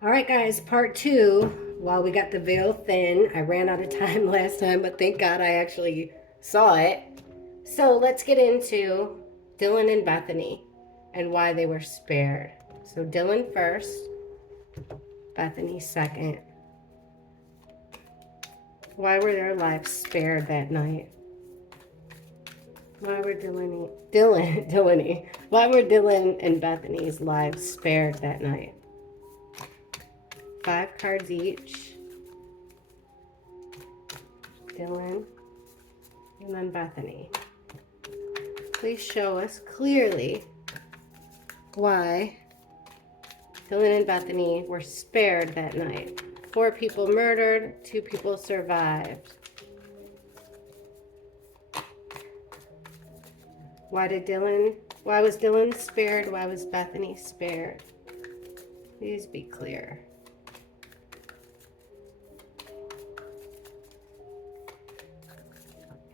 All right, guys, part two. While we got the veil thin, I ran out of time last time, but thank God I actually saw it. So let's get into Dylan and Bethany and why they were spared. So Dylan first, Bethany second. Why were their lives spared that night? Why were Why were Dylan and Bethany's lives spared that night? 5 cards each. Dylan and then Bethany. Please show us clearly why Dylan and Bethany were spared that night. 4 people murdered, 2 people survived. Why was Dylan spared? Why was Bethany spared? Please be clear.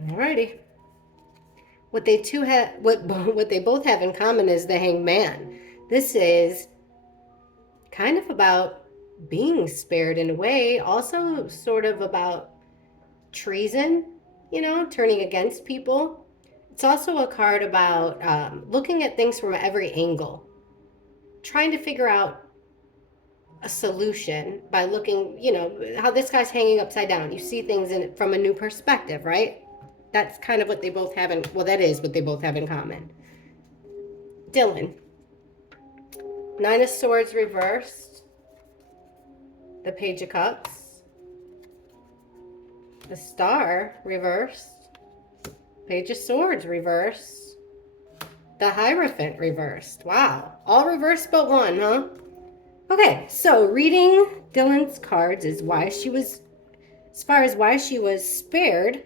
Alrighty. What they both have in common is the Hanged Man. This is kind of about being spared in a way, also sort of about treason, turning against people. It's also a card about looking at things from every angle, trying to figure out a solution by looking, how this guy's hanging upside down. You see things from a new perspective, right? That's kind of what they both have that is what they both have in common. Dylan. 9 of Swords reversed. The Page of Cups. The Star reversed. Page of Swords reversed. The Hierophant reversed. Wow. All reversed but one, huh? Okay, so reading Dylan's cards is why she was spared.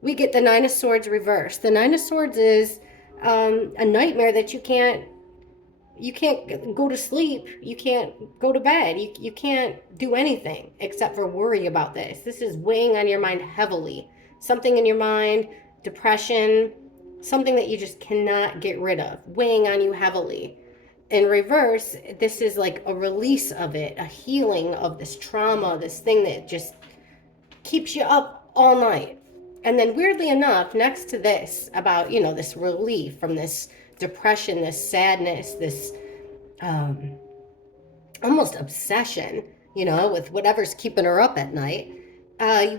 We get the 9 of Swords reversed. The 9 of Swords is a nightmare that you can't go to sleep. You can't go to bed. You can't do anything except for worry about this. This is weighing on your mind heavily. Something in your mind, depression, something that you just cannot get rid of, weighing on you heavily. In reverse, this is like a release of it, a healing of this trauma, this thing that just keeps you up all night. And then weirdly enough, next to this, about, this relief from this depression, this sadness, this almost obsession, with whatever's keeping her up at night,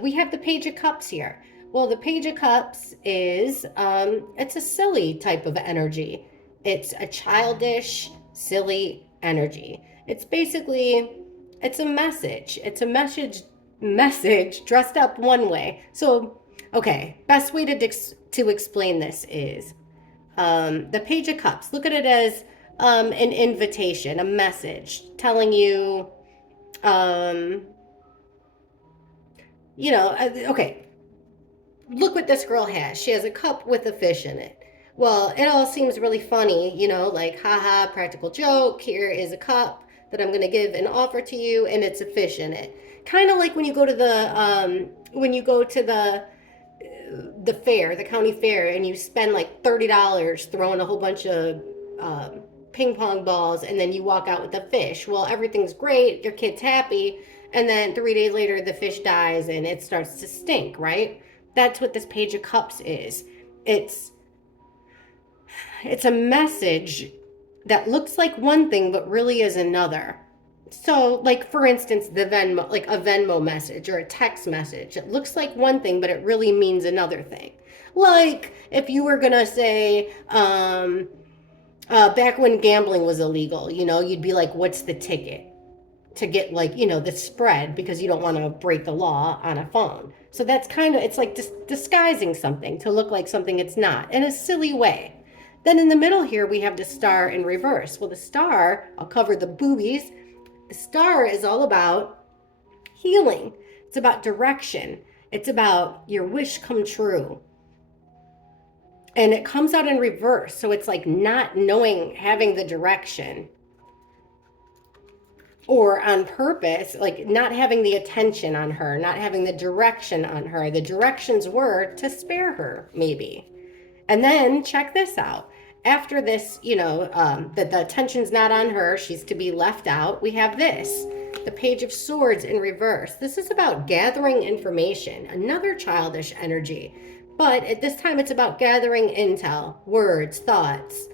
we have the Page of Cups here. Well, the Page of Cups is, it's a silly type of energy. It's a childish, silly energy. It's basically, it's a message. It's a message dressed up one way. So, okay, best way to explain this is the Page of Cups. Look at it as an invitation, a message telling you, okay, look what this girl has. She has a cup with a fish in it. Well, it all seems really funny, like, haha, practical joke. Here is a cup that I'm going to give an offer to you, and it's a fish in it. Kind of like when you go to the fair, the county fair, and you spend like $30 throwing a whole bunch of ping pong balls, and then you walk out with a fish. Well, everything's great, your kid's happy, and then 3 days later the fish dies and it starts to stink, right? That's what this Page of Cups is. It's a message that looks like one thing but really is another. So, like, for instance, a Venmo message or a text message. It looks like one thing, but it really means another thing. Like, if you were going to say, back when gambling was illegal, you'd be like, what's the ticket? To get, like, the spread, because you don't want to break the law on a phone. So that's it's like disguising something to look like something it's not in a silly way. Then in the middle here, we have the Star in reverse. Well, the Star, I'll cover the boobies. The Star is all about healing. It's about direction. It's about your wish come true. And it comes out in reverse. So it's like not knowing, having the direction. Or on purpose, like not having the attention on her, not having the direction on her. The directions were to spare her, maybe. And then check this out. After this, that the attention's not on her, she's to be left out, we have this. the Page of Swords in reverse. This is about gathering information, another childish energy. But at this time, it's about gathering intel, words, thoughts,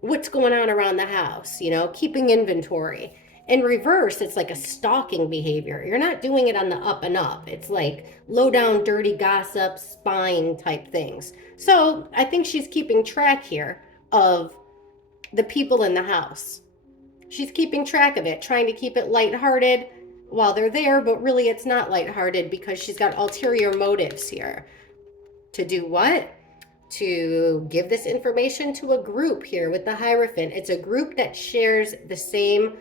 what's going on around the house, keeping inventory. In reverse, it's like a stalking behavior. You're not doing it on the up and up. It's like low down, dirty gossip, spying type things. So I think she's keeping track here of the people in the house. She's keeping track of it, trying to keep it lighthearted while they're there, but really it's not lighthearted because she's got ulterior motives here. To do what? To give this information to a group here with the Hierophant. It's a group that shares the same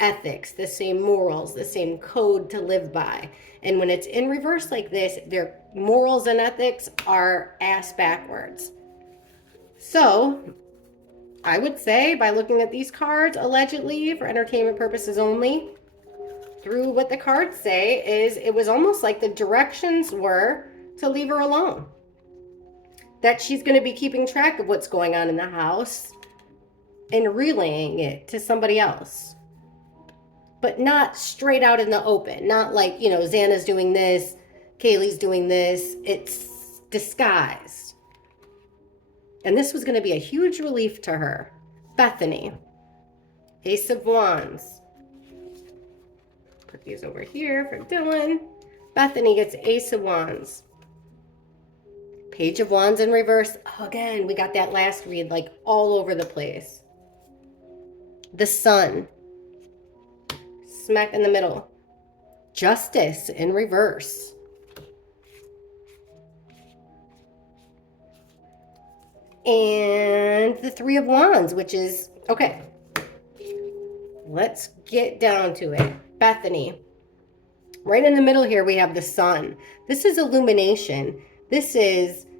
ethics, the same morals, the same code to live by. And when it's in reverse like this, their morals and ethics are ass backwards. So I would say, by looking at these cards, allegedly for entertainment purposes only, through what the cards say, is it was almost like the directions were to leave her alone. That she's going to be keeping track of what's going on in the house and relaying it to somebody else. But not straight out in the open. Not like, Xana's doing this, Kaylee's doing this. It's disguised. And this was going to be a huge relief to her. Bethany. Ace of Wands. Put these over here for Dylan. Bethany gets Ace of Wands. Page of Wands in reverse. Again, we got that last read like all over the place. The Sun. Smack in the middle. Justice in reverse. And the Three of Wands, which is, okay, let's get down to it. Bethany. Right in the middle here, we have the Sun. This is illumination.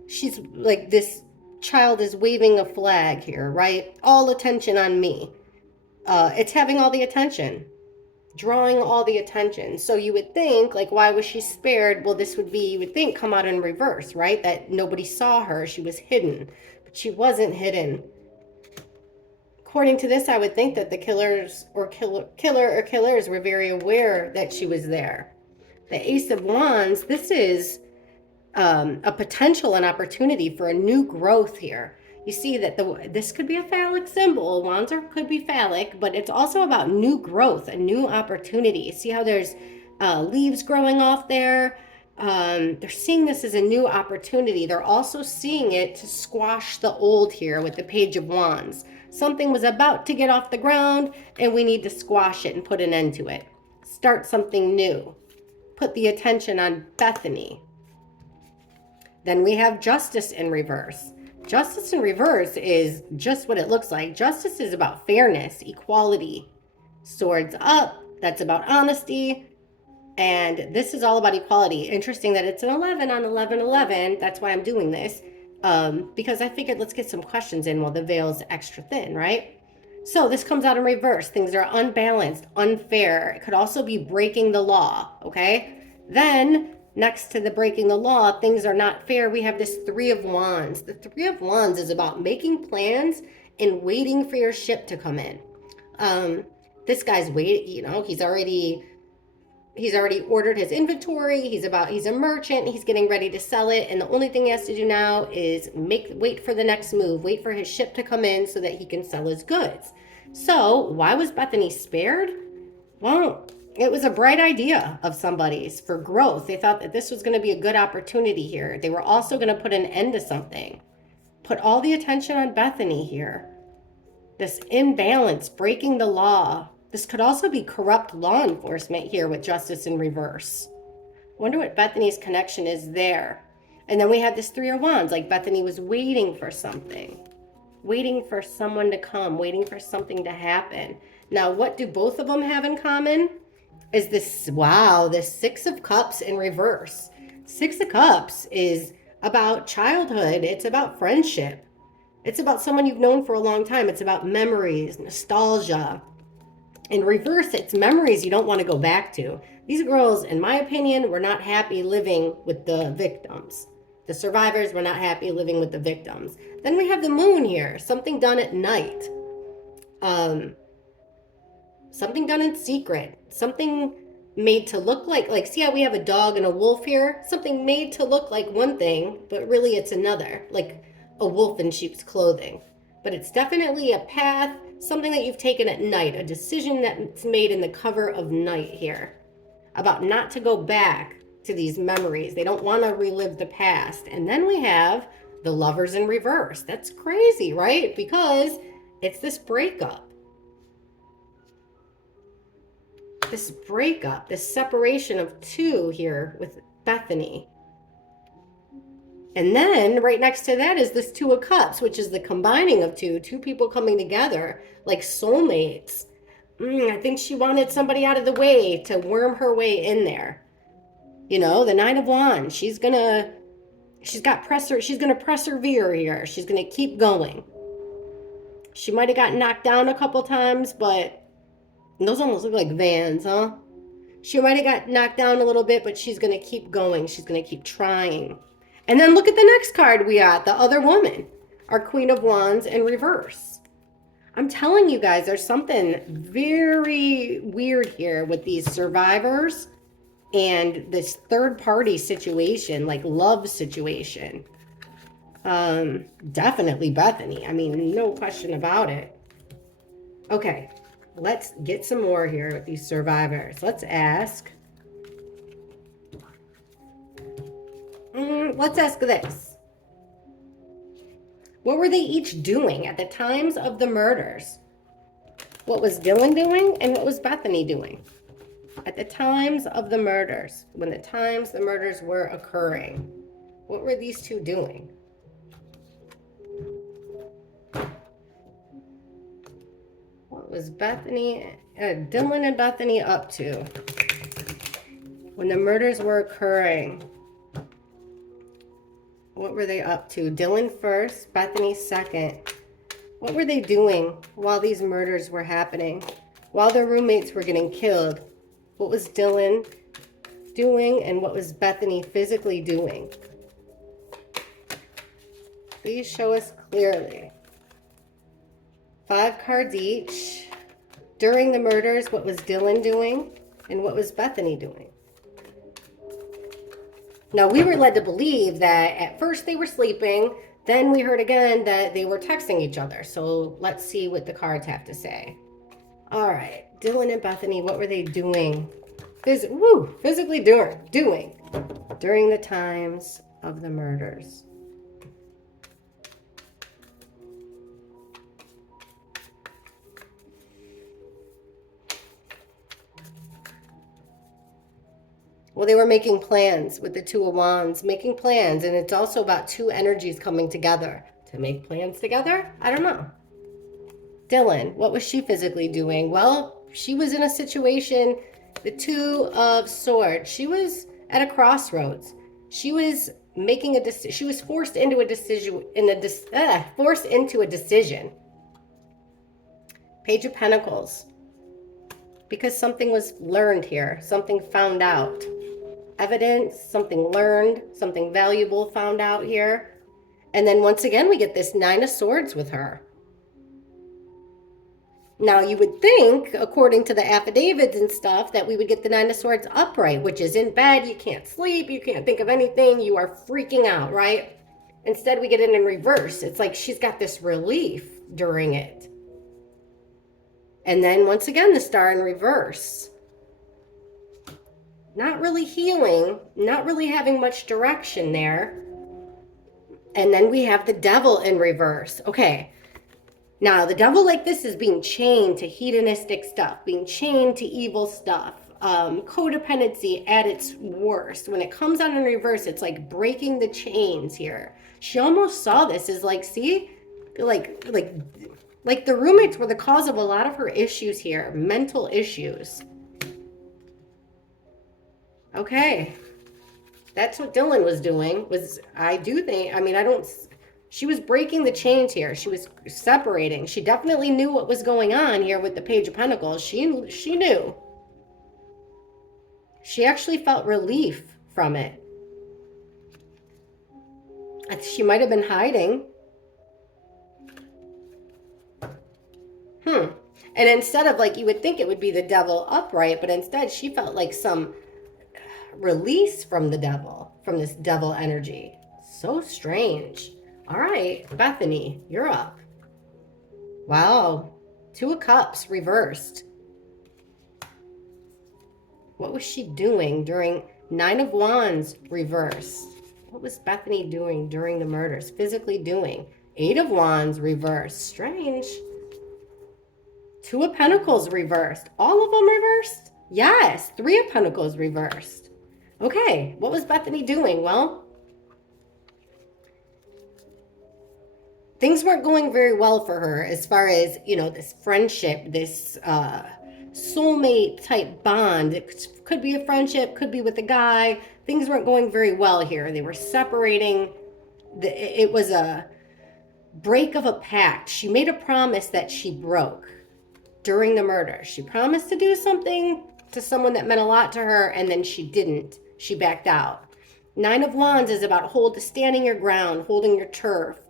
She's like, this child is waving a flag here, right? All attention on me. It's having all the attention. Drawing all the attention. So you would think, like, why was she spared? Well, this would be, you would think, come out in reverse, right? That nobody saw her. She was hidden. But she wasn't hidden. According to this, I would think that the killers were very aware that she was there. The Ace of Wands, this is a potential and opportunity for a new growth here. You see that this could be a phallic symbol. Wands could be phallic, but it's also about new growth, a new opportunity. See how there's leaves growing off there? They're seeing this as a new opportunity. They're also seeing it to squash the old here with the Page of Wands. Something was about to get off the ground, and we need to squash it and put an end to it. Start something new. Put the attention on Bethany. Then we have Justice in reverse. Justice in reverse is just what it looks like. Justice is about fairness, equality. Swords up, that's about honesty. And this is all about equality. Interesting that it's an 11 on 11-11. That's why I'm doing this. Because I figured let's get some questions in while the veil's extra thin, right? So this comes out in reverse. Things are unbalanced, unfair. It could also be breaking the law, okay? Then next to the breaking the law, things are not fair. We have this Three of Wands. The Three of Wands is about making plans and waiting for your ship to come in. This guy's waiting, he's already ordered his inventory. He's a merchant. He's getting ready to sell it. And the only thing he has to do now is wait for the next move, wait for his ship to come in so that he can sell his goods. So why was Bethany spared? Well, it was a bright idea of somebody's for growth. They thought that this was going to be a good opportunity here. They were also going to put an end to something. Put all the attention on Bethany here. This imbalance, breaking the law. This could also be corrupt law enforcement here with Justice in reverse. Wonder what Bethany's connection is there. And then we have this Three of Wands, like Bethany was waiting for something. Waiting for someone to come, waiting for something to happen. Now, what do both of them have in common? Is this, this Six of Cups in reverse. Six of Cups is about childhood. It's about friendship. It's about someone you've known for a long time. It's about memories, nostalgia. In reverse, it's memories you don't want to go back to. These girls, in my opinion, were not happy living with the victims. The survivors were not happy living with the victims. Then we have the Moon here, something done at night. Something done in secret. Something made to look like, see how we have a dog and a wolf here? Something made to look like one thing, but really it's another, like a wolf in sheep's clothing. But it's definitely a path, something that you've taken at night, a decision that's made in the cover of night here about not to go back to these memories. They don't want to relive the past. And then we have the Lovers in reverse. That's crazy, right? Because it's this breakup. This separation of two here with Bethany. And then right next to that is this Two of Cups, which is the combining of two people coming together like soulmates. I think she wanted somebody out of the way to worm her way in there. You know, the Nine of Wands, she's gonna persevere here. She's gonna keep going. She might have gotten knocked down a couple times, but those almost look like vans, huh? She might have got knocked down a little bit, but she's going to keep going. She's going to keep trying. And then look at the next card we got, the other woman, our Queen of Wands in reverse. I'm telling you guys, there's something very weird here with these survivors and this third party situation, like love situation. Definitely Bethany. I mean, no question about it. Okay. Let's get some more here with these survivors. Let's ask. Let's ask this. What were they each doing at the times of the murders? What was Dylan doing and what was Bethany doing? At the times of the murders, when the murders were occurring, what were these two doing? What was Dylan and Bethany up to when the murders were occurring? What were they up to? Dylan first, Bethany second. What were they doing while these murders were happening? While their roommates were getting killed? What was Dylan doing and what was Bethany physically doing? Please show us clearly. 5 cards each. During the murders, what was Dylan doing and what was Bethany doing? Now, we were led to believe that at first they were sleeping, then we heard again that they were texting each other. So let's see what the cards have to say. All right, Dylan and Bethany, what were they doing? Physically doing during the times of the murders. Well, they were making plans with the Two of Wands, making plans. And it's also about two energies coming together. To make plans together? I don't know. Dylan, what was she physically doing? Well, she was in a situation, the Two of Swords. She was at a crossroads. She was making a decision. She was forced into a decision. Forced into a decision. Page of Pentacles. Because something was learned here. Something found out. Evidence, something learned, something valuable found out here. And then once again, we get this Nine of Swords with her. Now, you would think, according to the affidavits and stuff, that we would get the Nine of Swords upright, which is in bed, you can't sleep, you can't think of anything, you are freaking out, right? Instead, we get it in reverse. It's like she's got this relief during it. And then once again, the Star in reverse. Not really healing, not really having much direction there. And then we have the Devil in reverse. Okay. Now, the Devil like this is being chained to hedonistic stuff, being chained to evil stuff, codependency at its worst. When it comes out in reverse, it's like breaking the chains here. She almost saw this as like, see, like the roommates were the cause of a lot of her issues here, mental issues. Okay. That's what Dylan was doing, she was breaking the chains here. She was separating. She definitely knew what was going on here with the Page of Pentacles. She knew. She actually felt relief from it. She might have been hiding. And instead of like, you would think it would be the devil upright, but instead she felt like some release from the devil, from this devil energy. So strange. All right, Bethany, you're up. Wow. Two of Cups reversed. What was she doing during Nine of Wands reversed? What was Bethany doing during the murders? Physically doing. Eight of Wands reversed. Strange. Two of Pentacles reversed. All of them reversed? Yes. Three of Pentacles reversed. Okay. What was Bethany doing? Well, things weren't going very well for her as far as, you know, this friendship, this soulmate type bond. It could be a friendship, could be with a guy. Things weren't going very well here. They were separating. It was a break of a pact. She made a promise that she broke during the murder. She promised to do something to someone that meant a lot to her, and then she didn't. She backed out. Nine of Wands is about standing your ground, holding your turf.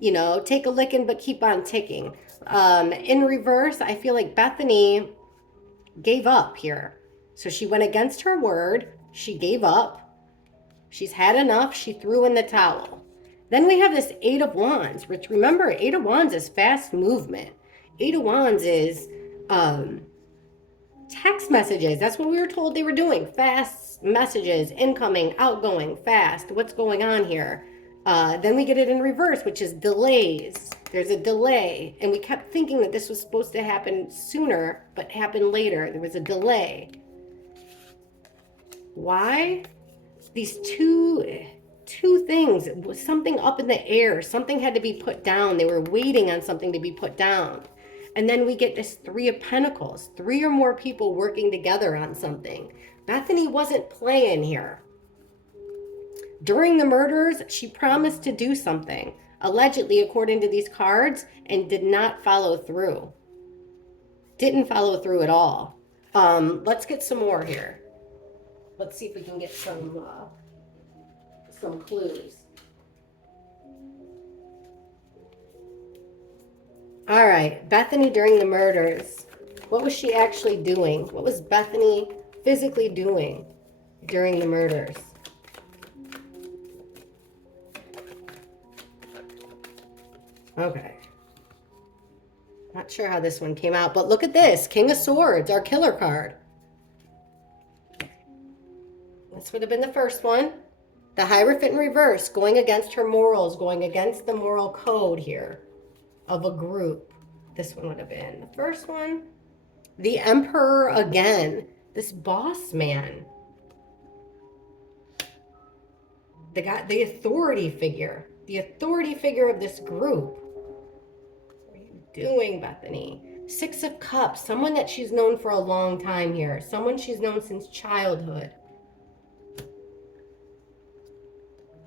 You know, take a licking, but keep on ticking. In reverse, I feel like Bethany gave up here. So she went against her word. She gave up. She's had enough. She threw in the towel. Then we have this Eight of Wands, which, remember, Eight of Wands is fast movement. Eight of Wands is text messages. That's what we were told they were doing. Fast messages, incoming, outgoing, fast. What's going on here? Then we get it in reverse, which is delays. There's a delay. And we kept thinking that this was supposed to happen sooner, but happened later. There was a delay. Why? These two things. It was something up in the air. Something had to be put down. They were waiting on something to be put down. And then we get this Three of Pentacles. Three or more people working together on something. Bethany wasn't playing here. During the murders, she promised to do something, allegedly according to these cards, and did not follow through. Didn't follow through at all. Let's get some more here. Let's see if we can get some clues. All right, Bethany during the murders. What was she actually doing? What was Bethany physically doing during the murders? Okay. Not sure how this one came out, but look at this. King of Swords, our killer card. This would have been the first one. The Hierophant in reverse, going against her morals, going against the moral code here of a group. This one would have been the first one. The Emperor again. This boss man. The authority figure. The authority figure of this group. What are you doing, Bethany? Six of Cups. Someone that she's known for a long time here. Someone she's known since childhood.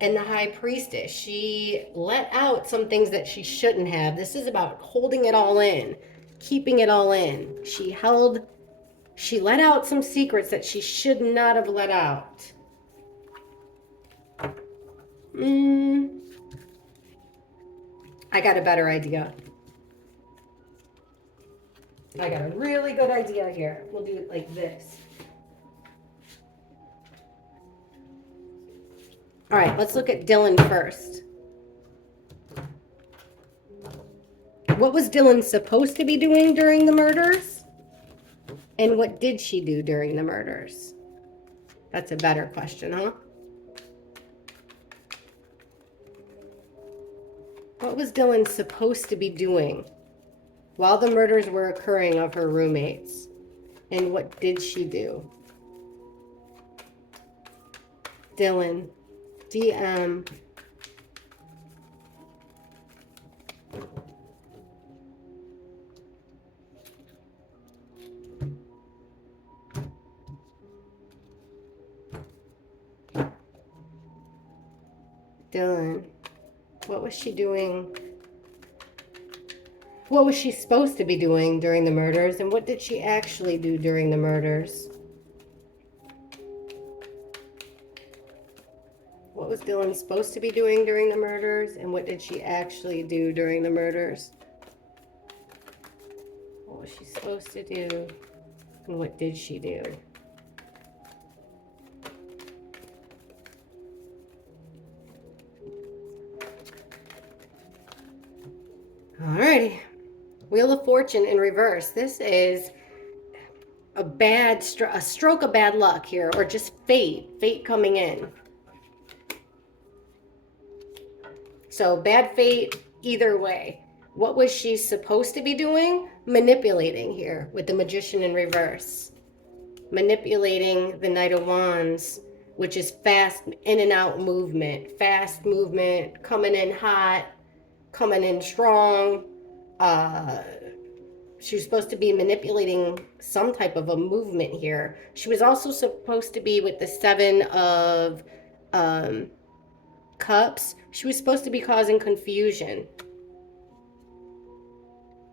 And the High Priestess. She let out some things that she shouldn't have. This is about holding it all in. Keeping it all in. She let out some secrets that she should not have let out. I got a better idea. I got a really good idea here. We'll do it like this. All right, let's look at Dylan first. What was Dylan supposed to be doing during the murders? And what did she do during the murders? That's a better question, huh? What was Dylan supposed to be doing while the murders were occurring of her roommates? And what did she do? Dylan, DM. Dylan, what was she doing? What was she supposed to be doing during the murders? And what did she actually do during the murders? What was Dylan supposed to be doing during the murders? And what did she actually do during the murders? What was she supposed to do? And what did she do? Alrighty. Wheel of Fortune in reverse. This is a stroke of bad luck here, or just fate coming in. So bad fate either way. What was she supposed to be doing? Manipulating here with the Magician in reverse. Manipulating the Knight of Wands, which is fast in and out movement. Fast movement, coming in hot, coming in strong. She was supposed to be manipulating some type of a movement here. She was also supposed to be with the Seven of Cups. She was supposed to be causing confusion.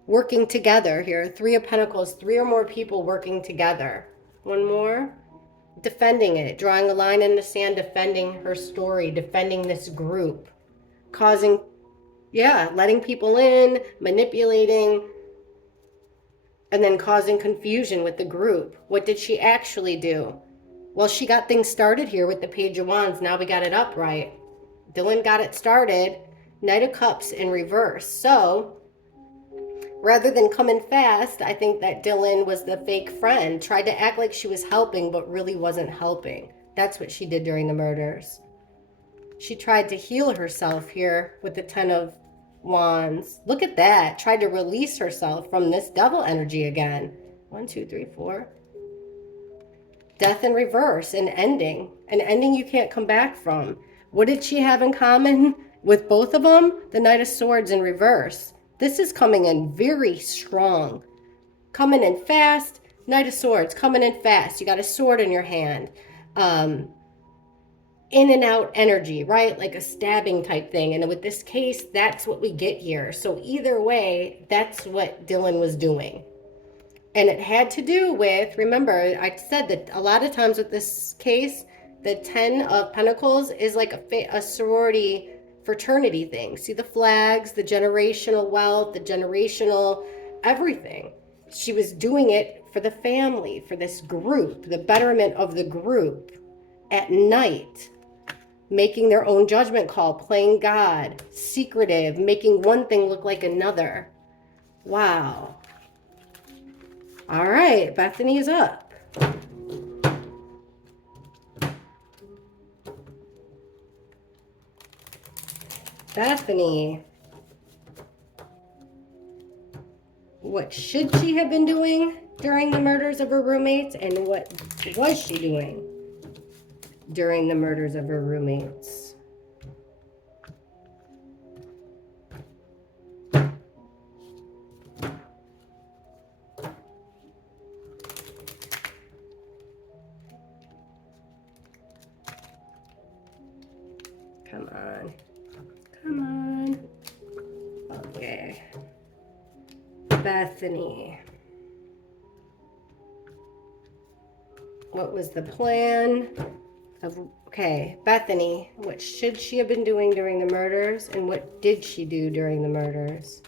Working together here. Three of Pentacles, 3 or more people working together. One more. Defending it. Drawing a line in the sand, defending her story, defending this group. Causing, letting people in, manipulating, and then causing confusion with the group. What did she actually do? Well, she got things started here with the Page of Wands. Now we got it upright. Dylan got it started. Knight of Cups in reverse. So rather than coming fast, I think that Dylan was the fake friend. Tried to act like she was helping, but really wasn't helping. That's what she did during the murders. She tried to heal herself here with the 10 of Wands. Look at that. Tried to release herself from this devil energy again. 1, 2, 3, 4. Death in reverse, an ending. An ending you can't come back from. What did she have in common with both of them? The Knight of Swords in reverse. This is coming in very strong. Coming in fast. Knight of Swords, coming in fast. You got a sword in your hand. In and out energy, right? Like a stabbing type thing. And with this case, that's what we get here. So either way, that's what Dylan was doing. And it had to do with, remember, I said that a lot of times with this case, the 10 of Pentacles is like a sorority fraternity thing. See the flags, the generational wealth, the generational everything. She was doing it for the family, for this group, the betterment of the group at night. Making their own judgment call, playing God, secretive, making one thing look like another. Wow. All right, Bethany is up. Bethany. What should she have been doing during the murders of her roommates, and what was she doing during the murders of her roommates? Come on. Come on. Okay. Bethany. What was the plan? Okay, Bethany, what should she have been doing during the murders, and what did she do during the murders?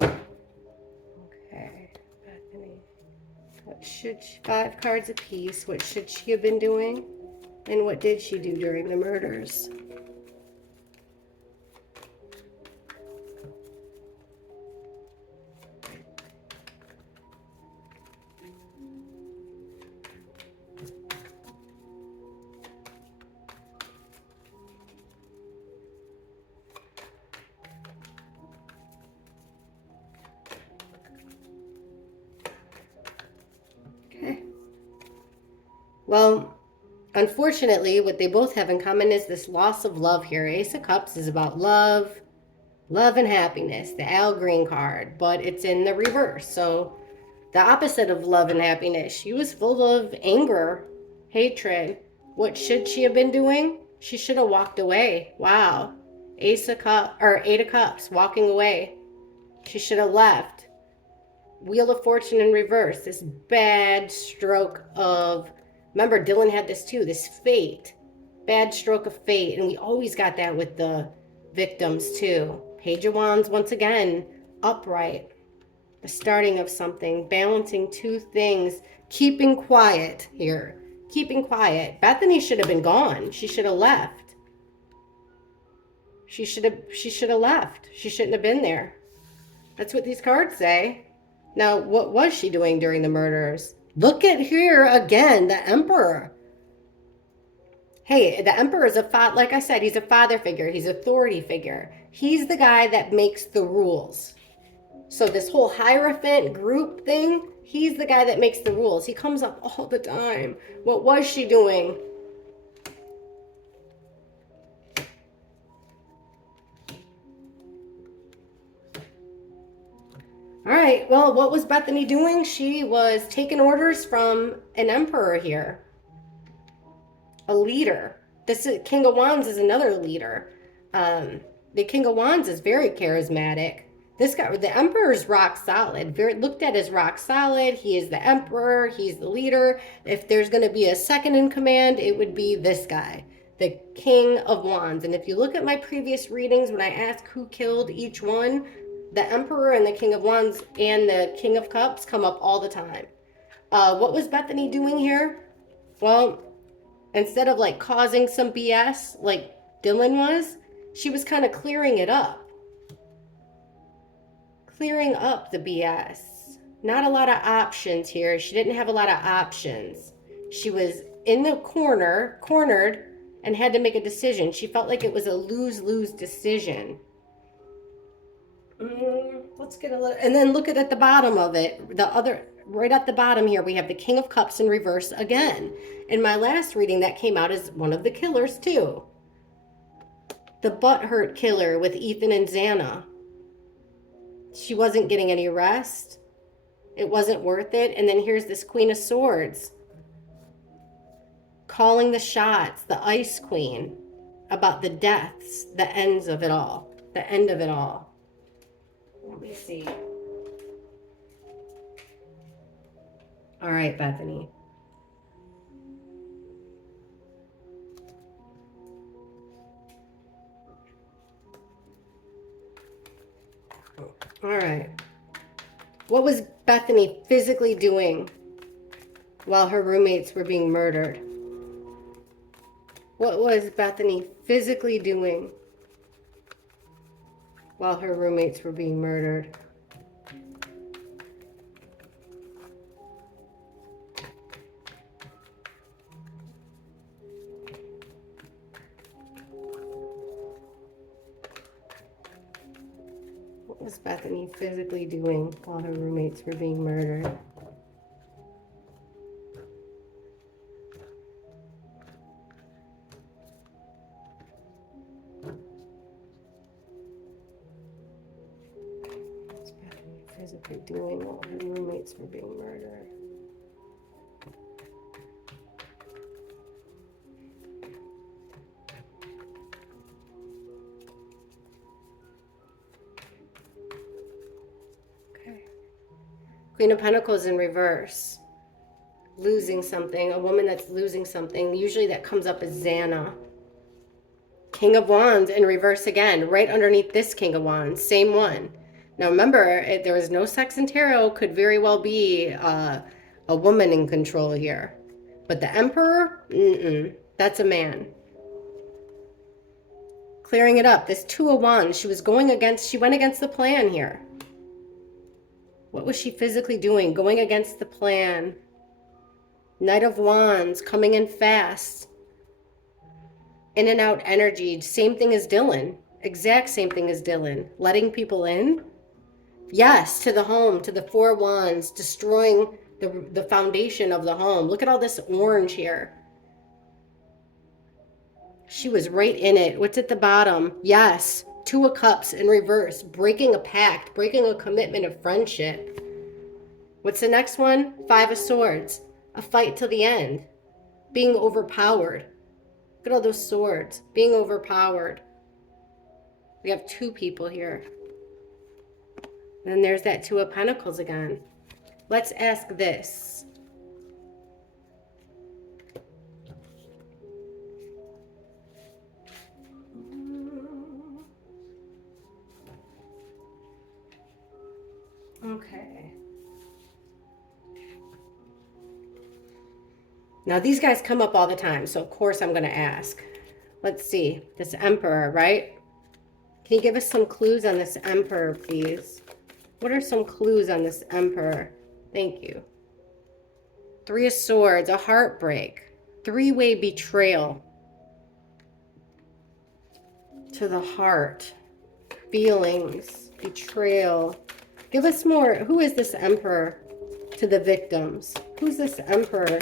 Okay, Bethany. What should she, 5 cards apiece. What should she have been doing, and what did she do during the murders? Well, unfortunately, what they both have in common is this loss of love here. Ace of Cups is about love and happiness, the Al Green card, but it's in the reverse. So the opposite of love and happiness. She was full of anger, hatred. What should she have been doing? She should have walked away. Wow. Eight of Cups, walking away. She should have left. Wheel of Fortune in reverse. This bad stroke of Remember, Dylan had this too, this fate, bad stroke of fate. And we always got that with the victims too. Page of Wands, once again, upright, the starting of something, balancing two things, keeping quiet here, keeping quiet. Bethany should have been gone. She should have left. She should have left. She shouldn't have been there. That's what these cards say. Now, what was she doing during the murders? Look at here again, the Emperor. Hey, the Emperor is like I said, he's a father figure. He's an authority figure. He's the guy that makes the rules. So this whole Hierophant group thing, he's the guy that makes the rules. He comes up all the time. What was she doing? All right, well, what was Bethany doing? She was taking orders from an emperor here. A leader. King of Wands is another leader. The King of Wands is very charismatic. This guy, the Emperor, is rock solid. Very looked at as rock solid. He is the Emperor. He's the leader. If there's going to be a second in command, it would be this guy, the King of Wands. And if you look at my previous readings, when I ask who killed each one, the Emperor and the King of Wands and the King of Cups come up all the time. What was Bethany doing here? Well, instead of like causing some BS like Dylan was, she was kind of clearing it up. Clearing up the BS. Not a lot of options here. She didn't have a lot of options. She was in the cornered, and had to make a decision. She felt like it was a lose-lose decision. Let's get a little, and then look at the bottom of it. Right at the bottom here, we have the King of Cups in reverse again. In my last reading, that came out as one of the killers too. The butthurt killer with Ethan and Xana. She wasn't getting any rest. It wasn't worth it. And then here's this Queen of Swords. Calling the shots, the Ice Queen. About the deaths, the ends of it all. The end of it all. Let me see. All right, Bethany. All right. What was Bethany physically doing while her roommates were being murdered? What was Bethany physically doing while her roommates were being murdered? What was Bethany physically doing while her roommates were being murdered? Physically doing while her roommates were being murdered. Okay. Queen of Pentacles in reverse. Losing something. A woman that's losing something. Usually that comes up as Xana. King of Wands in reverse again. Right underneath this King of Wands. Same one. Now remember, there was no sex in tarot, could very well be a woman in control here. But the Emperor, that's a man. Clearing it up. This Two of Wands, she went against the plan here. What was she physically doing? Going against the plan. Knight of Wands, coming in fast. In and out energy, same thing as Dylan. Exact same thing as Dylan. Letting people in. Yes, to the home, to the Four Wands, destroying the foundation of the home. Look at all this orange here. She was right in it. What's at the bottom? Yes, Two of Cups in reverse, breaking a pact, breaking a commitment of friendship. What's the next one? Five of Swords, a fight till the end, being overpowered. Look at all those swords, being overpowered. We have two people here. And then there's that Two of Pentacles again. Let's ask this. Okay. Now these guys come up all the time, so of course I'm going to ask. Let's see. This Emperor, right? Can you give us some clues on this Emperor, please? What are some clues on this Emperor? Thank you. Three of Swords, a heartbreak, three-way betrayal to the heart, feelings, betrayal. Give us more. Who is this Emperor to the victims? Who's this Emperor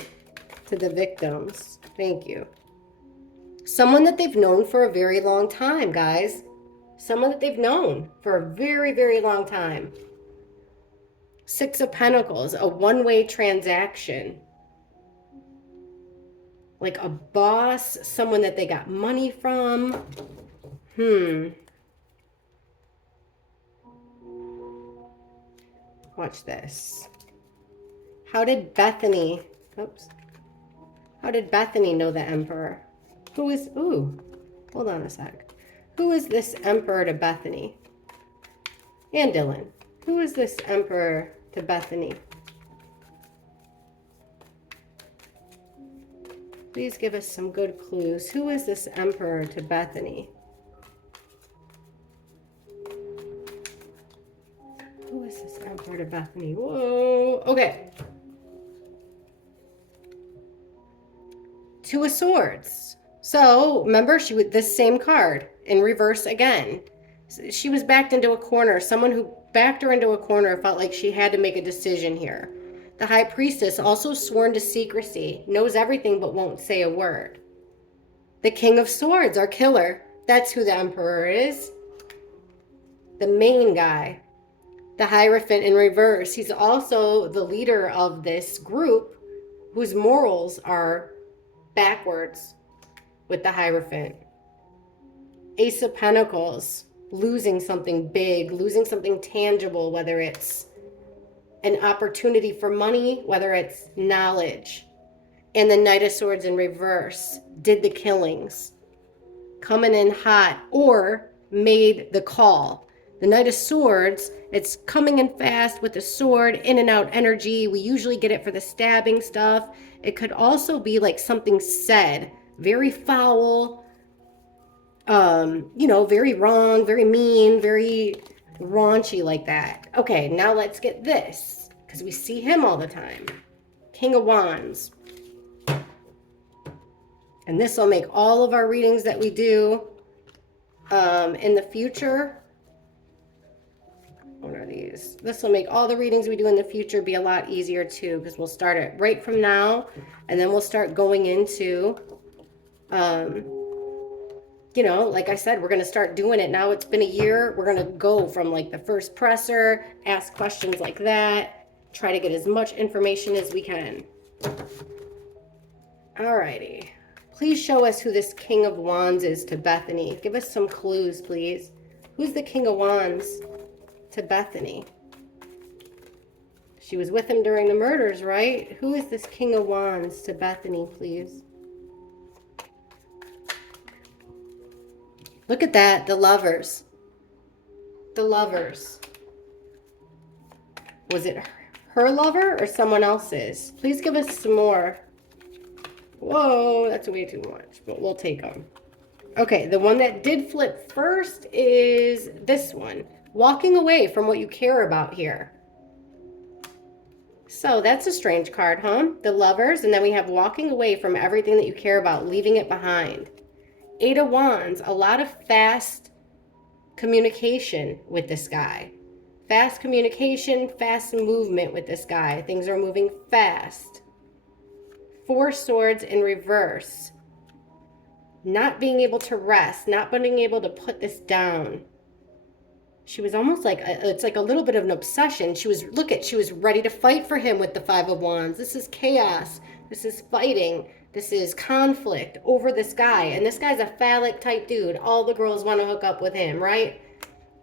to the victims? Thank you. Someone that they've known for a very long time, guys. Someone that they've known for a very, very long time. Six of Pentacles, a one-way transaction. Like a boss, someone that they got money from. Watch this. How did Bethany know the Emperor? Who is, hold on a sec. Who is this Emperor to Bethany? And Dylan. Who is this Emperor to Bethany? Please give us some good clues. Who is this Emperor to Bethany? Who is this Emperor to Bethany? Whoa. Okay. Two of Swords. So, remember, she with this same card in reverse again. She was backed into a corner. Someone who backed her into a corner felt like she had to make a decision here. The High Priestess, also sworn to secrecy, knows everything but won't say a word. The King of Swords, our killer. That's who the Emperor is. The main guy. The Hierophant in reverse. He's also the leader of this group whose morals are backwards with the Hierophant. Ace of Pentacles. Losing something big, losing something tangible, whether it's an opportunity for money, whether it's knowledge. And the Knight of Swords in reverse did the killings, coming in hot, or made the call. The Knight of Swords, it's coming in fast with the sword, in and out energy. We usually get it for the stabbing stuff. It could also be like something said, very foul, very wrong, very mean, very raunchy like that. Okay, now let's get this, because we see him all the time. King of Wands. And this will make all of our readings that we do in the future. What are these? This will make all the readings we do in the future be a lot easier too, because we'll start it right from now, and then we'll start going into like I said, we're going to start doing it. Now it's been a year. We're going to go from like the first presser, ask questions like that, try to get as much information as we can. Alrighty. Please show us who this King of Wands is to Bethany. Give us some clues, please. Who's the King of Wands to Bethany? She was with him during the murders, right? Who is this King of Wands to Bethany, please? Look at that, the Lovers. The Lovers. Was it her lover or someone else's? Please give us some more. Whoa, that's way too much, but we'll take them. Okay, the one that did flip first is this one. Walking away from what you care about here. So that's a strange card, huh? The Lovers, and then we have walking away from everything that you care about, leaving it behind. Eight of Wands, a lot of fast communication with this guy. Fast communication, fast movement with this guy. Things are moving fast. Four Swords in reverse. Not being able to rest, not being able to put this down. She was almost like, it's like a little bit of an obsession. She was ready to fight for him with the Five of Wands. This is chaos. This is fighting. This is conflict over this guy. And this guy's a phallic type dude. All the girls want to hook up with him, right?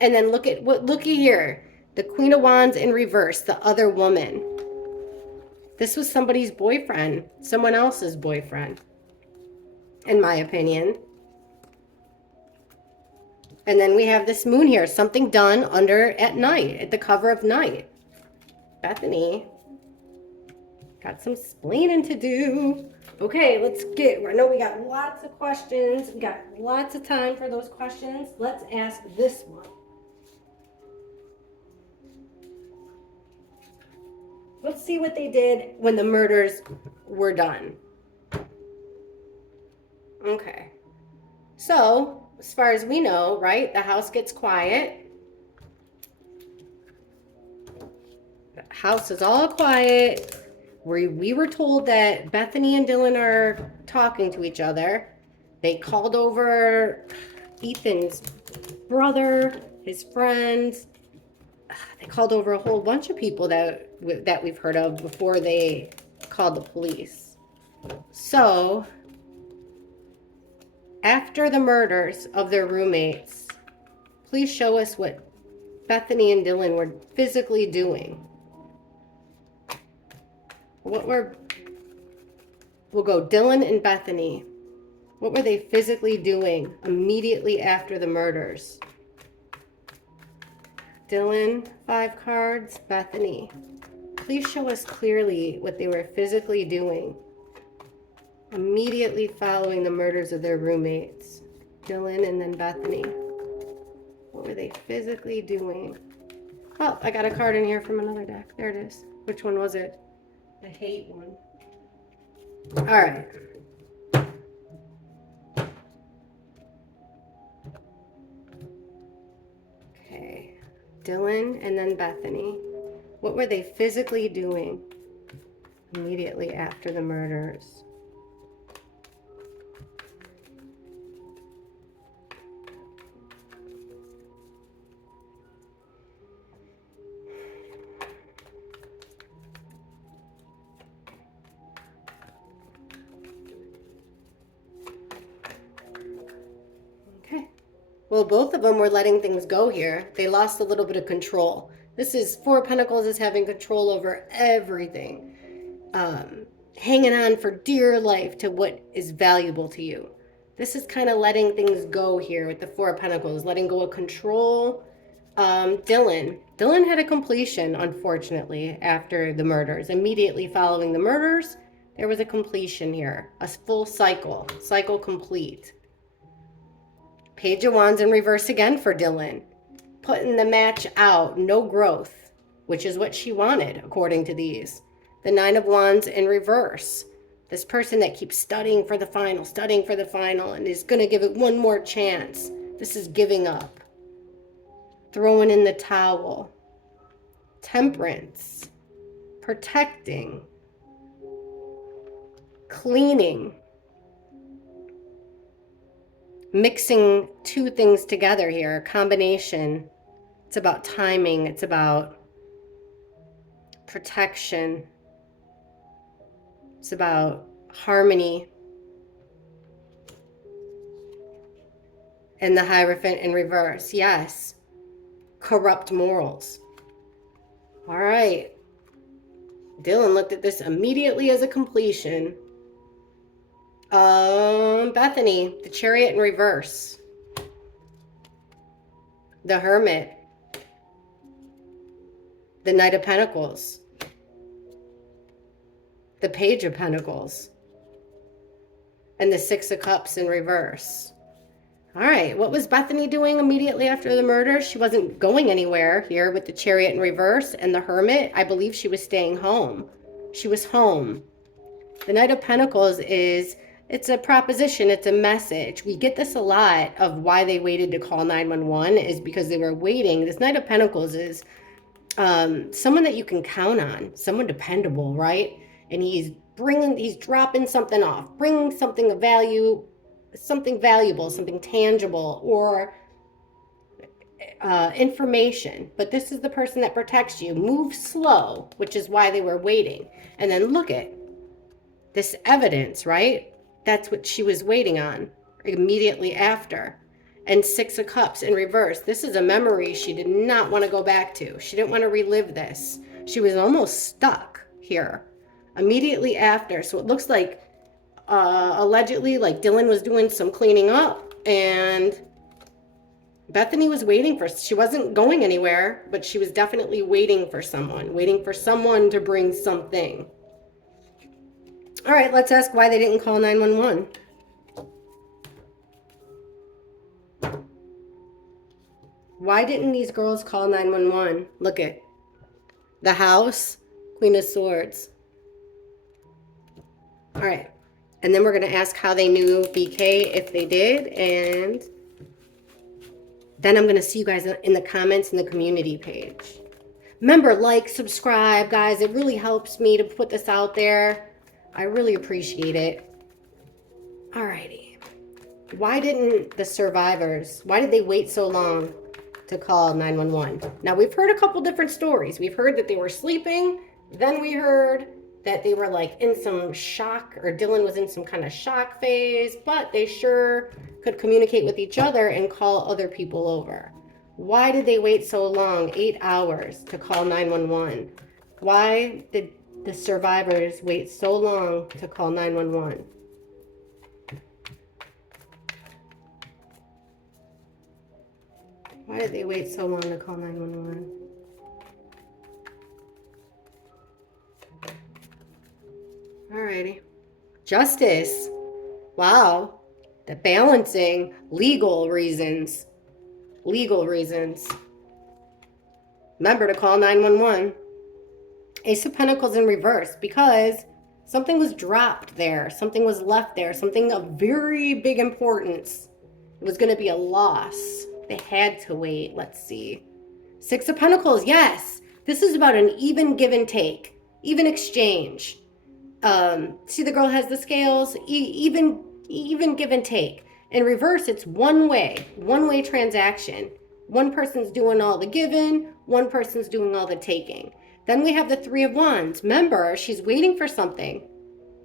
And then looky here. The Queen of Wands in reverse, the other woman. This was somebody's boyfriend. Someone else's boyfriend. In my opinion. And then we have this Moon here. Something done at night. At the cover of night. Bethany got some splaining to do. Okay, I know we got lots of questions. We got lots of time for those questions. Let's ask this one. Let's see what they did when the murders were done. Okay. So, as far as we know, right, the house gets quiet. The house is all quiet. We were told that Bethany and Dylan are talking to each other. They called over Ethan's brother, his friends. They called over a whole bunch of people that we've heard of before they called the police. So, after the murders of their roommates, please show us what Bethany and Dylan were physically doing. We'll go Dylan and Bethany. What were they physically doing immediately after the murders? Dylan, 5 cards. Bethany, please show us clearly what they were physically doing immediately following the murders of their roommates. Dylan and then Bethany. What were they physically doing? Oh, I got a card in here from another deck. There it is. Which one was it? The hate one. All right. Okay. Dylan and then Bethany. What were they physically doing immediately after the murders? Well, both of them were letting things go here. They lost a little bit of control. This is 4 of Pentacles is having control over everything. Hanging on for dear life to what is valuable to you. This is kind of letting things go here with the 4 of Pentacles, letting go of control. Dylan had a completion, unfortunately, after the murders. Immediately following the murders, there was a completion here. A full cycle complete. Page of Wands in reverse again for Dylan. Putting the match out, no growth, which is what she wanted, according to these. The 9 of Wands in reverse. This person that keeps studying for the final, and is going to give it one more chance. This is giving up. Throwing in the towel. Temperance. Protecting. Cleaning. Mixing 2 things together here, combination. It's about timing. It's about protection. It's about harmony. And the Hierophant in reverse. Yes. Corrupt morals. All right. Dylan looked at this immediately as a completion. Bethany, the Chariot in reverse. The Hermit. The Knight of Pentacles. The Page of Pentacles. And the 6 of Cups in reverse. All right, what was Bethany doing immediately after the murder? She wasn't going anywhere here with the Chariot in reverse and the Hermit. I believe she was staying home. She was home. The Knight of Pentacles is... it's a proposition. It's a message. We get this a lot of why they waited to call 911 is because they were waiting. This Knight of Pentacles is someone that you can count on, someone dependable, right? And he's dropping something off, bringing something of value, something valuable, something tangible, or information. But this is the person that protects you. Move slow, which is why they were waiting. And then look at this evidence, right? That's what she was waiting on immediately after. And 6 of Cups in reverse. This is a memory she did not want to go back to. She didn't want to relive this. She was almost stuck here immediately after. So it looks like allegedly like Dylan was doing some cleaning up and Bethany was waiting for, she wasn't going anywhere, but she was definitely waiting for someone to bring something. All right, let's ask why they didn't call 911. Why didn't these girls call 911? Look at the house, Queen of Swords. All right. And then we're going to ask how they knew BK, if they did. And then I'm going to see you guys in the comments in the community page. Remember, like, subscribe, guys. It really helps me to put this out there. I really appreciate it. All righty. Why didn't the survivors, why did they wait so long to call 911? Now, we've heard a couple different stories. We've heard that they were sleeping. Then we heard that they were like in some shock, or Dylan was in some kind of shock phase, but they sure could communicate with each other and call other people over. Why did they wait so long, 8 hours, to call 911? Why did the survivors wait so long to call 911? Why did they wait so long to call 911? Alrighty. Justice. Wow. The balancing. Legal reasons. Legal reasons. Remember to call 911. Ace of Pentacles in reverse, because something was dropped there. Something was left there. Something of very big importance. It was going to be a loss. They had to wait. Let's see. Six of Pentacles. Yes. This is about an even give and take. Even exchange. See, the girl has the scales. Even give and take. In reverse, it's one way transaction. One person's doing all the giving, one person's doing all the taking. Then we have the Three of Wands. Remember, she's waiting for something.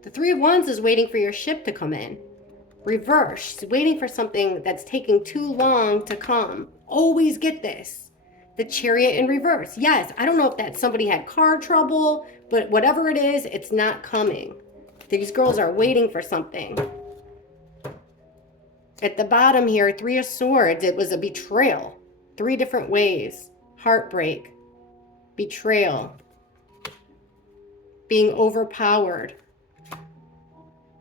The Three of Wands is waiting for your ship to come in. Reverse, she's waiting for something that's taking too long to come. Always get this. The Chariot in reverse. Yes, I don't know if that somebody had car trouble, but whatever it is, it's not coming. These girls are waiting for something. At the bottom here, Three of Swords, it was a betrayal. 3 different ways. Heartbreak. Betrayal. Being overpowered.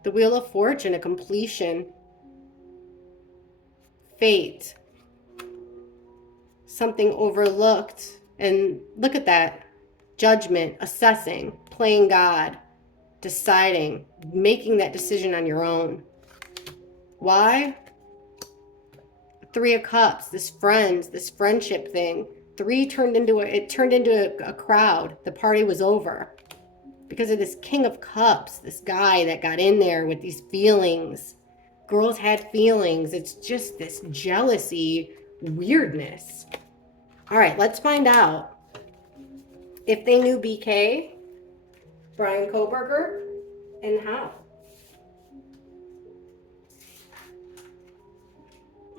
The Wheel of Fortune, a completion. Fate. Something overlooked. And look at that. Judgment, assessing, playing God, deciding, making that decision on your own. Why? Three of Cups, this friendship thing. 3 turned into a crowd. The party was over. Because of this King of Cups, this guy that got in there with these feelings. Girls had feelings. It's just this jealousy, weirdness. All right, let's find out if they knew BK, Bryan Kohberger, and how.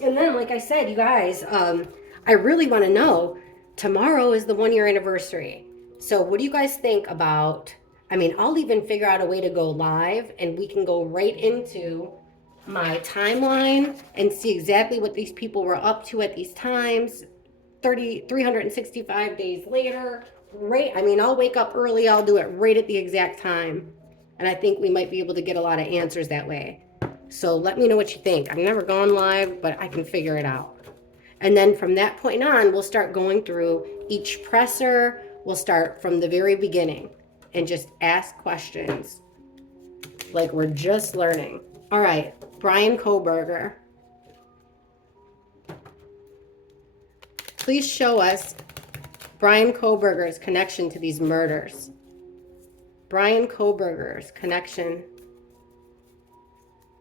And then, like I said, you guys, I really want to know, tomorrow is the 1-year anniversary. So what do you guys think about, I mean, I'll even figure out a way to go live and we can go right into my timeline and see exactly what these people were up to at these times, 365 days later, right? I mean, I'll wake up early, I'll do it right at the exact time. And I think we might be able to get a lot of answers that way. So let me know what you think. I've never gone live, but I can figure it out. And then from that point on, we'll start going through each presser. We'll start from the very beginning and just ask questions like we're just learning. All right, Bryan Kohberger. Please show us Bryan Kohberger's connection to these murders. Bryan Kohberger's connection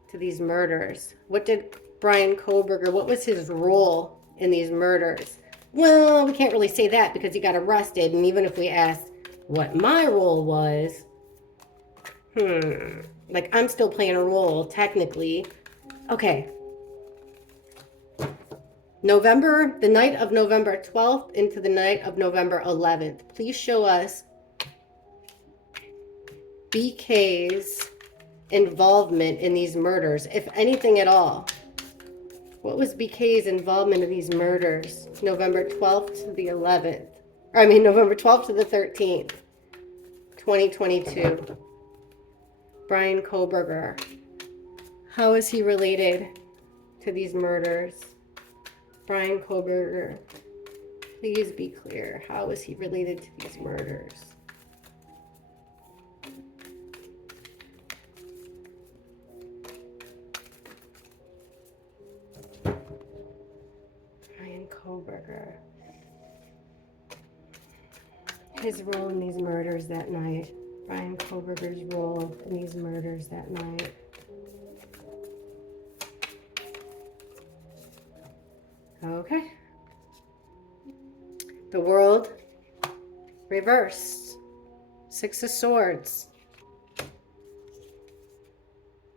to these murders. What did Bryan Kohberger, what was his role in these murders? Well, we can't really say that because he got arrested. And even if we asked what my role was, like I'm still playing a role technically. Okay. The night of November 12th into the night of November 11th. Please show us BK's involvement in these murders, if anything at all. What was BK's involvement in these murders? November 12th to the 11th. November 12th to the 13th, 2022. Bryan Kohberger. How is he related to these murders? Bryan Kohberger. Please be clear. How is he related to these murders? Bryan Kohberger. His role in these murders that night. Bryan Kohberger's role in these murders that night. Okay. The world reversed. Six of Swords.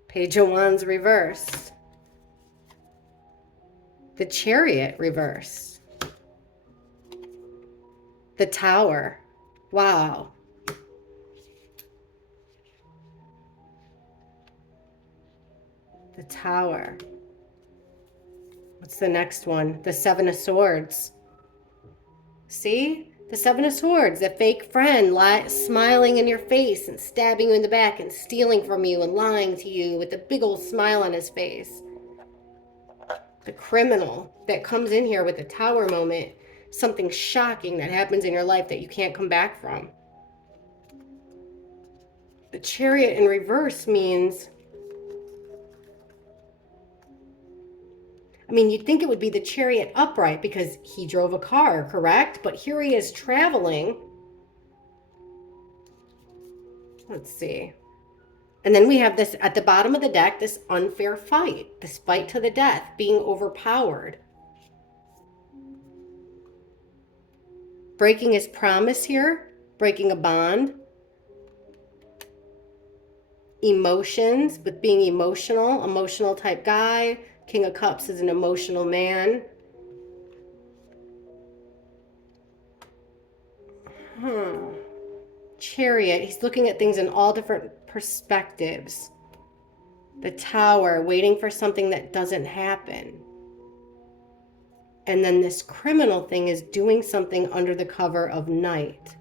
Page of Wands reversed. The Chariot reversed. The Tower. Wow. The Tower. What's the next one? The Seven of Swords. See? The Seven of Swords, the fake friend smiling in your face and stabbing you in the back and stealing from you and lying to you with a big old smile on his face. The criminal that comes in here with a Tower moment, something shocking that happens in your life that you can't come back from. The Chariot in reverse means, you'd think it would be the Chariot upright because he drove a car, correct? But here he is traveling. Let's see. And then we have this at the bottom of the deck, this unfair fight, this fight to the death, being overpowered. Breaking his promise here, breaking a bond. Emotions, with being emotional type guy. King of Cups is an emotional man. Chariot, he's looking at things in all different perspectives. The Tower, waiting for something that doesn't happen. And then this criminal thing is doing something under the cover of night.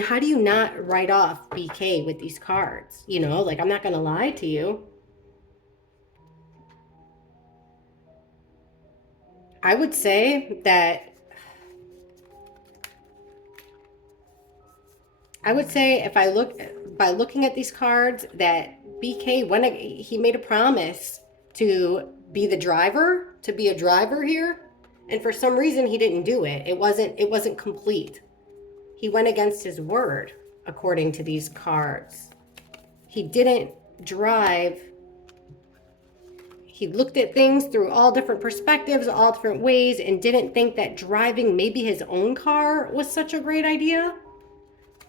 How do you not write off BK with these cards? I'm not going to lie to you. I would say that, if I look, by looking at these cards, that BK, he made a promise to be the driver, to be a driver here. And for some reason, he didn't do it. It wasn't complete. He went against his word, according to these cards. He didn't drive. He looked at things through all different perspectives, all different ways, and didn't think that driving maybe his own car was such a great idea.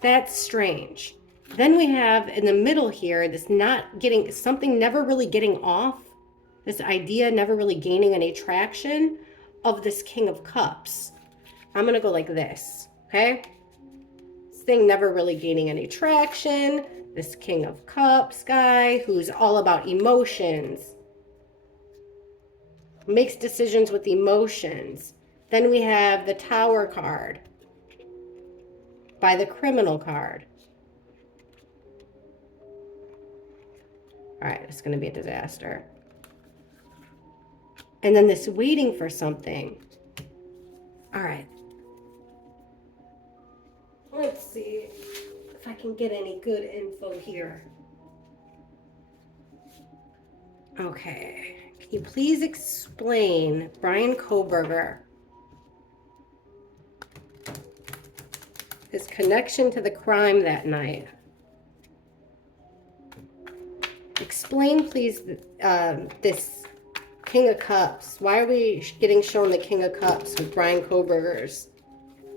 That's strange. Then we have in the middle here, something never really getting off, this idea never really gaining any traction of this King of Cups. I'm going to go like this, okay? Thing never really gaining any traction. This King of Cups guy who's all about emotions. Makes decisions with emotions. Then we have the Tower card by the criminal card. All right, it's going to be a disaster. And then this waiting for something. All right. Let's see if I can get any good info here. Okay. Can you please explain Bryan Kohberger, his connection to the crime that night? Explain, please, this King of Cups. Why are we getting shown the King of Cups with Bryan Kohberger's?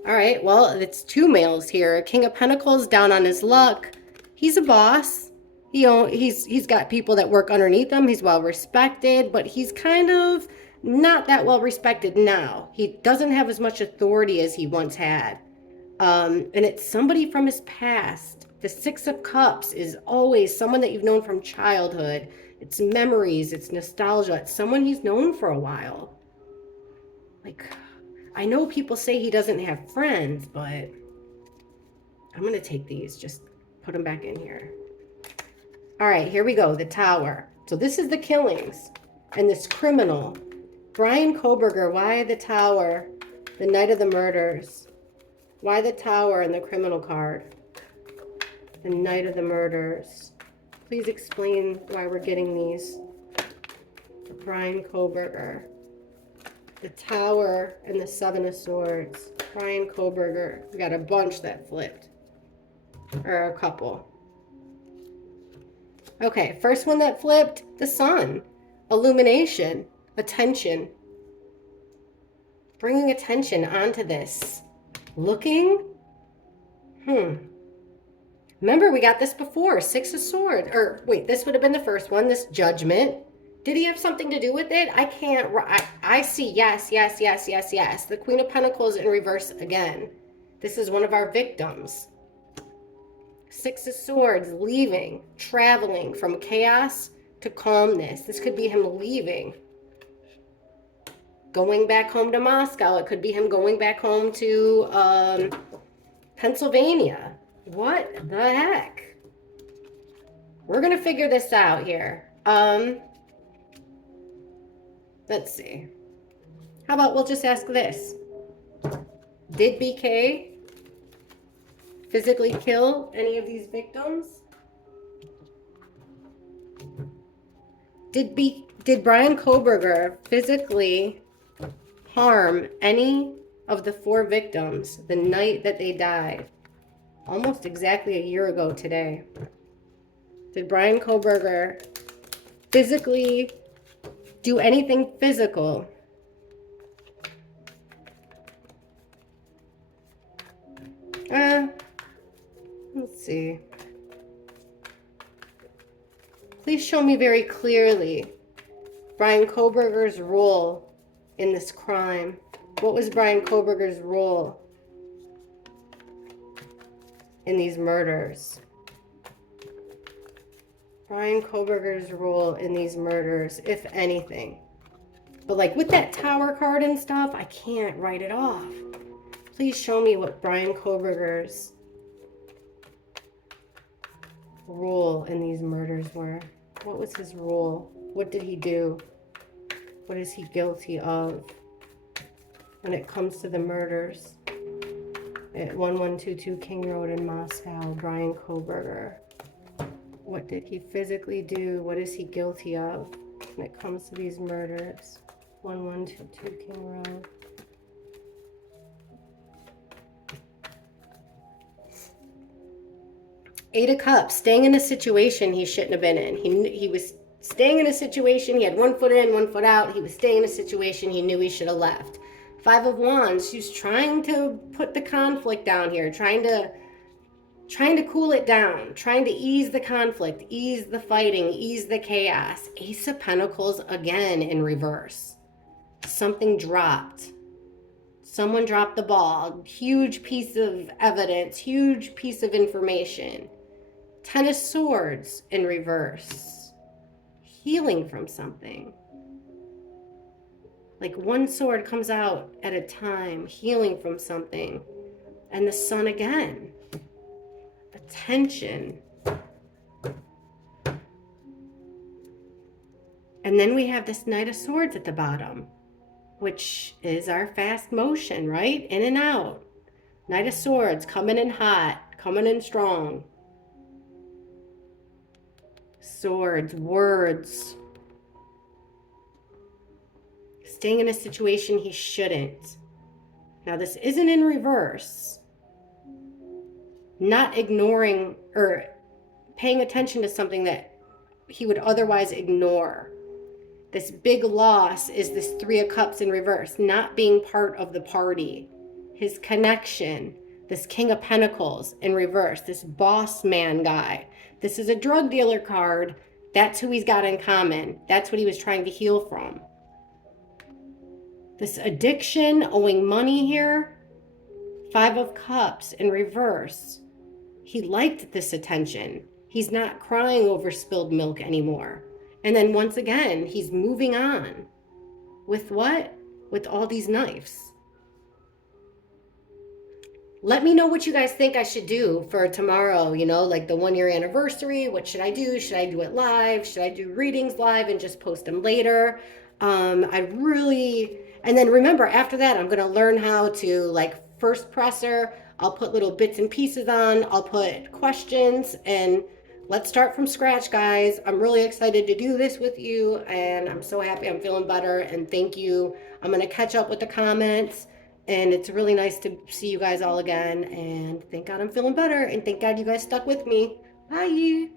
All right, well, it's two males here. King of Pentacles down on his luck. He's a boss. He's got people that work underneath him. He's well respected, but he's kind of not that well respected now. He doesn't have as much authority as he once had. And it's somebody from his past The Six of Cups is always someone that you've known from childhood. It's memories, it's nostalgia. It's someone he's known for a while. Like, I know people say he doesn't have friends, but I'm going to take these. Just put them back in here. All right, here we go. The Tower. So this is the killings and this criminal. Bryan Kohberger, why the Tower? The night of the murders. Why the Tower and the criminal card? The night of the murders. Please explain why we're getting these. Bryan Kohberger. The Tower and the Seven of Swords. Bryan Kohberger. We got a bunch that flipped. Or a couple. Okay, first one that flipped, the Sun. Illumination. Attention. Bringing attention onto this. Looking. Remember, we got this before. Six of Swords. Or, wait, this would have been the first one. This Judgment. Did he have something to do with it? I can't. I see yes, yes, yes, yes, yes. The Queen of Pentacles in reverse again. This is one of our victims. Six of Swords, leaving, traveling from chaos to calmness. This could be him leaving. Going back home to Moscow. It could be him going back home to Pennsylvania. What the heck? We're going to figure this out here. Let's see. How about we'll just ask this. Did BK physically kill any of these victims? Did Bryan Kohberger physically harm any of the 4 victims the night that they died? Almost exactly a year ago today. Did Bryan Kohberger physically do anything physical? Let's see. Please show me very clearly Bryan Kohberger's role in this crime. What was Bryan Kohberger's role in these murders? Bryan Kohberger's role in these murders, if anything. But like with that Tower card and stuff, I can't write it off. Please show me what Bryan Kohberger's role in these murders were. What was his role? What did he do? What is he guilty of when it comes to the murders at 1122 King Road in Moscow? Bryan Kohberger. What did he physically do? What is he guilty of when it comes to these murders? 1122 King Road. Eight of Cups, staying in a situation he shouldn't have been in. He was staying in a situation, he had one foot in, one foot out. He was staying in a situation he knew he should have left. Five of Wands, she's trying to put the conflict down here, trying to cool it down, trying to ease the conflict, ease the fighting, ease the chaos. Ace of Pentacles again in reverse. Something dropped. Someone dropped the ball. Huge piece of evidence, huge piece of information. 10 of Swords in reverse. Healing from something. Like one sword comes out at a time, healing from something. And the Sun again. Attention. And then we have this Knight of Swords at the bottom, which is our fast motion, right? In and out. Knight of Swords, coming in hot, coming in strong. Swords, words. Staying in a situation he shouldn't. Now this isn't in reverse. Not ignoring or paying attention to something that he would otherwise ignore. This big loss is this Three of Cups in reverse, not being part of the party. His connection, this King of Pentacles in reverse, this boss man guy. This is a drug dealer card. That's who he's got in common. That's what he was trying to heal from. This addiction, owing money here. Five of Cups in reverse. He liked this attention. He's not crying over spilled milk anymore. And then once again, he's moving on. With what? With all these knives. Let me know what you guys think I should do for tomorrow, like the 1 year anniversary. What should I do? Should I do it live? Should I do readings live and just post them later? And then remember, after that, I'm going to learn how to, like, first presser. I'll put little bits and pieces on, I'll put questions, and let's start from scratch, guys. I'm really excited to do this with you, and I'm so happy I'm feeling better. And thank you. I'm going to catch up with the comments. And it's really nice to see you guys all again. And thank God I'm feeling better. And thank God you guys stuck with me. Bye.